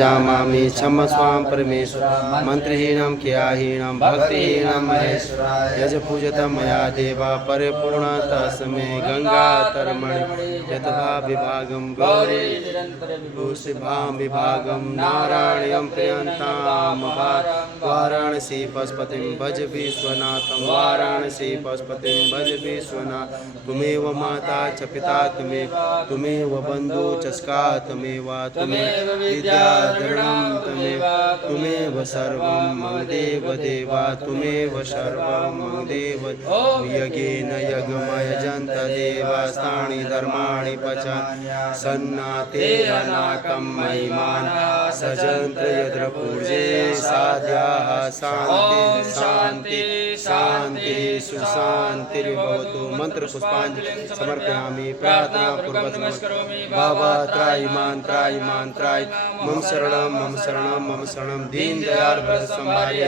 जामामि क्षमस्वां परमेश्वर मंत्रहीनं क्रियाहीनं भक्तिहीनं महेश्वर यज पूजतं मया देवा परिपूर्णतस्मै गंगातरमणि यतभा विभागं गौरी भूषिभां विभागं नारायणं प्रियन्तां वाराणसी पशुपतिं भज विश्वनाथं वाराणसी पशुपतिं भज विश्वनाथ तुमेव माता च पिता तुमेव बन्धु च स्का तुमेव विद्या तुमेव सर्वं मम देव देवा तुमेव सर्वं मम देव यज्ञेन यज्ञमयजन्त देवास्तानि धर्माणि सन्नाते अनाकं महिमान् सजन्त्र यत्र पूजे साध्याः शान्ति शान्ति शान्ति सुशान्तिर्भवतु मंत्र पुष्पांजलि समर्पयामि प्रार्थना पूर्वक बाबा त्रायमान त्रायमान त्राय मम शरणम दीन दयाल भरत संभारी